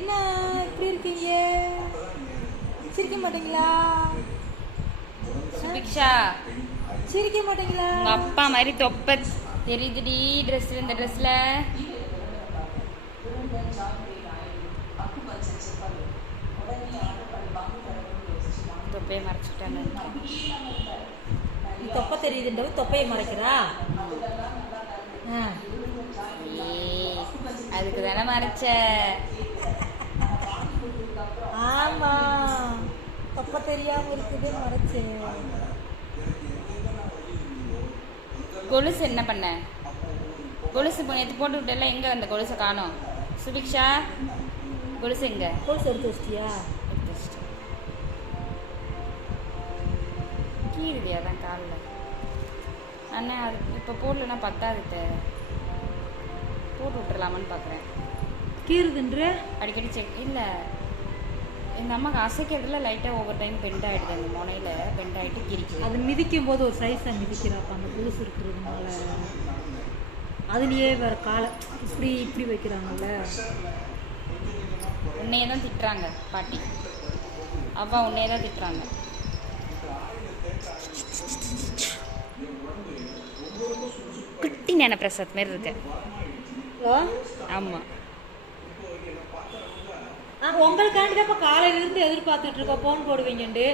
என்ன இப்படி இருக்கீங்க? சிரிக்க மாட்டீங்களா? சுபிக்ஷா சிரிக்க மாட்டீங்களா? உங்க அப்பா மாதிரி தொப்ப தெரியுதுடி ட்ரெஸ்ல. இந்த ட்ரெஸ்ல தொப்பையை மறைச்சிட்டாங்க. தொப்பை தெரியுதுன்றது தொப்பையை மறைக்கிறா? அதுக்கு தானே மறைச்ச. ஆமா, தொப்பை தெரியாம இருக்குது, மறைச்சேன். கொலுசு என்ன பண்ண? கொலுசு நேற்று போட்டு விட்டல, எங்க அந்த கொலுசை காணோம்? சுபிக்ஷா கொலுசு எங்க? கொலுசு எடுத்து வச்சிட்டியா? எடுத்து வச்சிட்டேன். கீழுது அதான் காலில். அண்ணா அது இப்போ போடலன்னா பத்தாது, போட்டு விட்டுறலாமான்னு பார்க்குறேன். கீறுதுன்ற அடிக்கடி செக் இல்லை. எங்கள் அம்மாவுக்கு அசைக்கிறதுல லைட்டாக ஒவ்வொரு டைம் பெண்ட் ஆகிடுது. அந்த முனையில் பெண்ட் ஆகிட்டு கிரிக்கும். அது மிதிக்கும் போது ஒரு சைஸாக மிதிக்கிறாப்பா அந்த கொலுசு இருக்கிறதுனால. அதுலேயே வேறு காலை இப்படி இப்படி வைக்கிறாங்கல்ல. உன்னையே தான் திட்டுறாங்க பாட்டி, அவ்வா உன்னையே தான் திட்டுறாங்க. குட்டி ஞான பிரசாத் மாதிரி இருக்கு. ஆமாம், உங்களுக்காண்டி தான் இப்போ காலையிலேருந்து எதிர்பார்த்துட்டு இருக்கோம் ஃபோன் போடுவீங்கண்டு.